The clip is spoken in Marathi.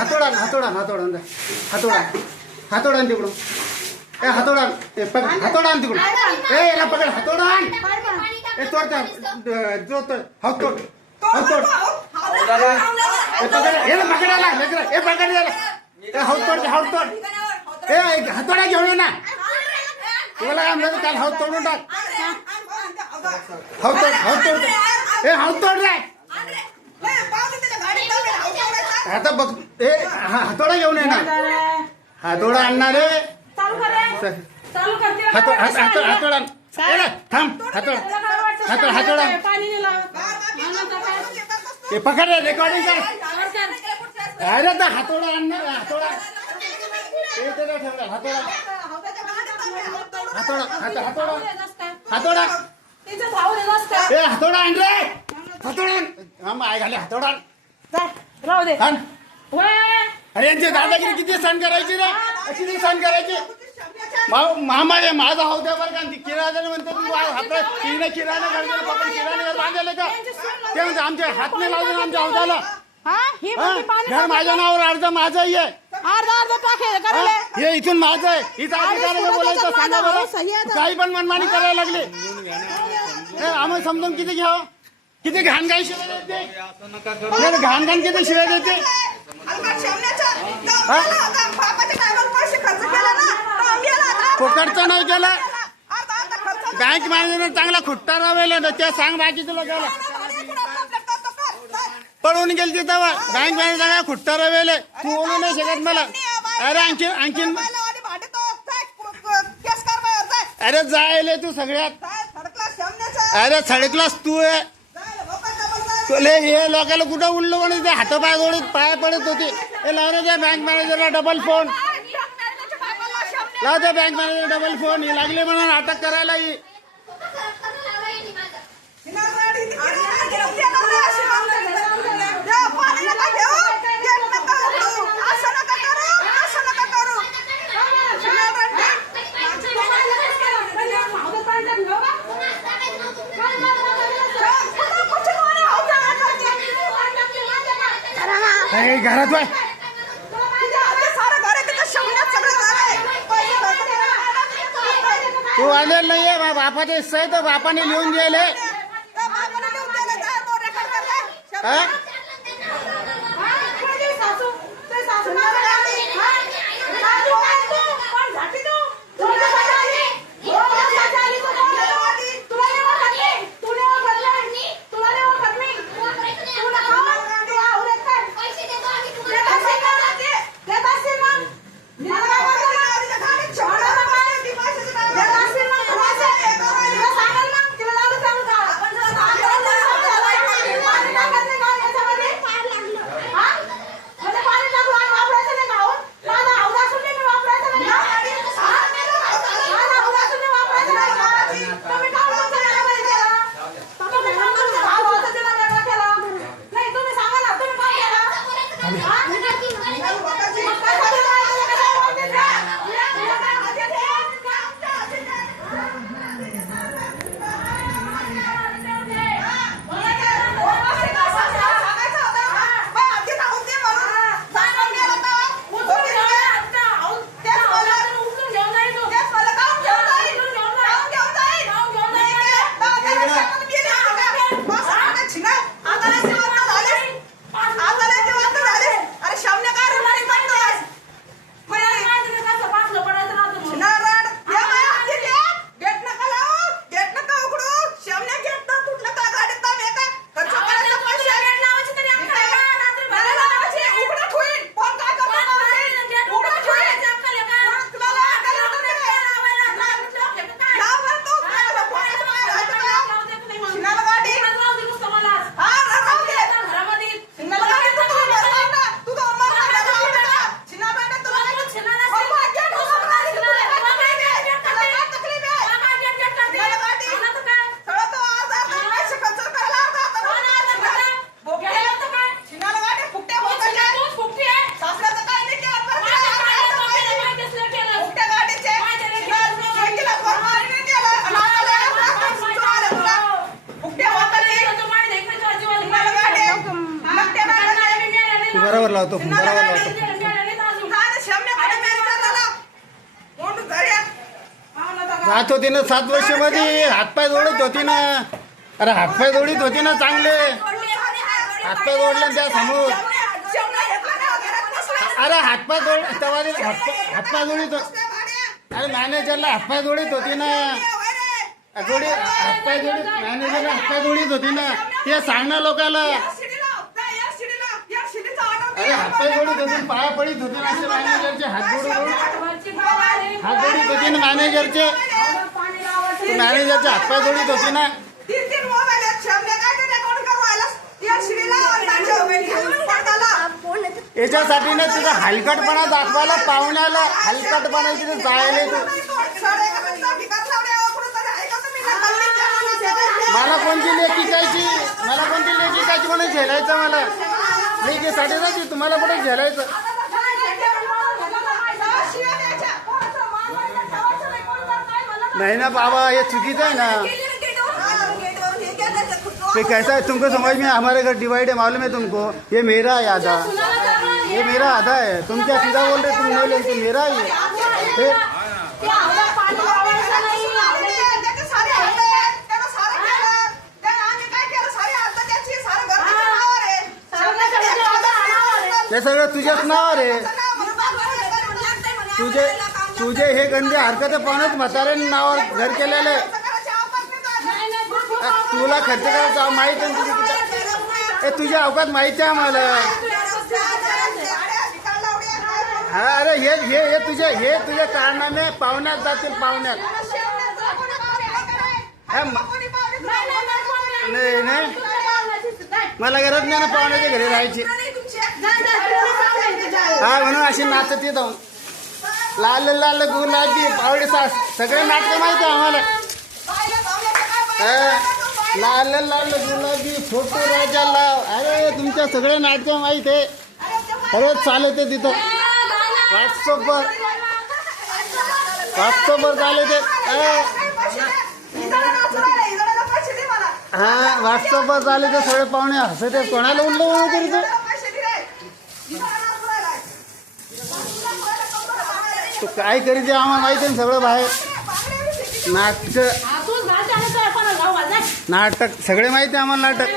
हातोडा हातोडा हातोडा हातोडा हातोडा आण तिकडून ए हातोडा हातोडा आण तिकडून ए याला पकड हातोडा आण ए तोड जो तोड हातोड हातोड ए पकड याला पकडायला ए पकड याला ए हातोड हातोड ए हातोडा घेऊन ये ना तुला काय म्हणलं काल हात तोडून टाक हातोड हातोड ए हातोड रे आता बघ ए हातोडा घेऊन ये ना हातोडा आणणार रे हातोडा थांब हातोडा हातोडा हातोडा हे पकड रे रेकॉर्डिंग कर अरे आता हातोडा आणणार हातोडा ठेवला हातोडा हातोडा हातोडा हातोडा ए हातोडा आण रे हातोडा आय घाले हातोडा राहू दे अरे यांची दादागिरी किती सण करायची रे किती सण करायची मामा माझा हाव द्या बरं का किराणा म्हणते तू आपल्या तिने किराणा घालले बाबा किराणा घर बांधले का ते म्हणते आमच्या हात नाही लावले आमच्या हौद्याला घर माझ्या नावावर अर्ज माझंही आहे हे इथून माझं आहे इथं अधिकाऱ्याला बोलायचं सांगा बरं काही पण मनमानी करायला लागले आम्हाला समजून किती घ्यावं किती घाण घाण शिवाय देते घाण घाण किती शिवाय देते फुकटचं नाही केलं बँक मॅनेजर चांगला खुट्टा रावेल ते सांग बाकी तुला गेला पळून गेल ते तेव्हा बँक मॅनेजर खुट्टा रावेल तू बोलू नाही शकत मला अरे आणखीन अरे जायले तू सगळ्यात अरे थर्ड क्लास तू आहे तुले हे लोकांना कुठं उडलं म्हणून ते हातपाय जोडीत पाय पडत होते हे लावले त्या बँक मॅनेजरला डबल फोन लाव त्या बँक मॅनेजर डबल फोन हे लागले म्हणून अटक करायला घरात बाय तू आलेला नाहीये बापाचे हिस्सा आहे तर बापाने लिहून दिले बरोबर लावतो फोन, बरोबर लावतो. जात होती ना 7 वर्ष मध्ये, हातपाय जोडत होती ना. अरे हातपाय जोडीत होती ना चांगले, हातपाय जोडले ना त्या समोर. अरे हातपाय जोड हातपाय जोडीत. अरे मॅनेजरला हातपाय जोडीत होती ना, हातपाय जोडीत, मॅनेजरला हातपाय जोडीत होती ना. ते सांग ना लोकांना. अरे हातपाय जोडीत होती, पाया पडीत होते ना असे मॅनेजरचे. हात जोडीत होती ना मॅनेजरचे. मॅनेजरचे हातपाय जोडीत होती ना. याच्यासाठी ना तुझा हलकटपणा दाखवायला पाहुण्याला, हलकटपणा तिथे जायला तू. मला कोणती लेखी कायची, मला कोणती लेखी कायची म्हणून झेलायचं. मला लेखीसाठी जायची, तुम्हाला कुठे झेलायचं. नहीं ना बाबा, ये चुकीचं आहे ना. ये कैसा है तुमको समझ में? हमारे घर डिवाइड है, मालूम है तुमको? ये मेरा है आधा, ये मेरा आधा है. तुम क्या सीधा बोल रहे? तुम नहीं लेते, मेरा ही है. हे सगळं तुझ्याच नावावर आहे. तुझे हे गंदे हरकत पाहूनच म्हाताऱ्याने नावावर घर केलेलं आहे. तुला खर्च करायचा माहित आहे तुझी, हे तुझ्या अवकात माहिती आहे आम्हाला. हा अरे हे तुझे कारणाने पाहुण्यात जातील, पाहुण्यात. नाही नाही, मला गरज नाही ना पाहुण्याच्या घरी राहायची. हा म्हणून अशी नाचत येत आहोत. लाल लाल गुलाबी पावडे सास, सगळे नाटकं माहिती आहे आम्हाला. लाल लाल गुलाबी फोटो राजा लाव. अरे तुमच्या सगळे नाटकं माहित आहे. खरंच चालत आहे तिथं. व्हॉट्सअपवर चालत आहे. हा व्हॉट्सअपवर चालत आहे. सगळे पाहुणे हसत आहे. कोणाला उल्लू करीत तू काय करीत आम्हाला माहिती आहे सगळं. बाहेर नाटक सगळे माहिती आहे आम्हाला. नाटक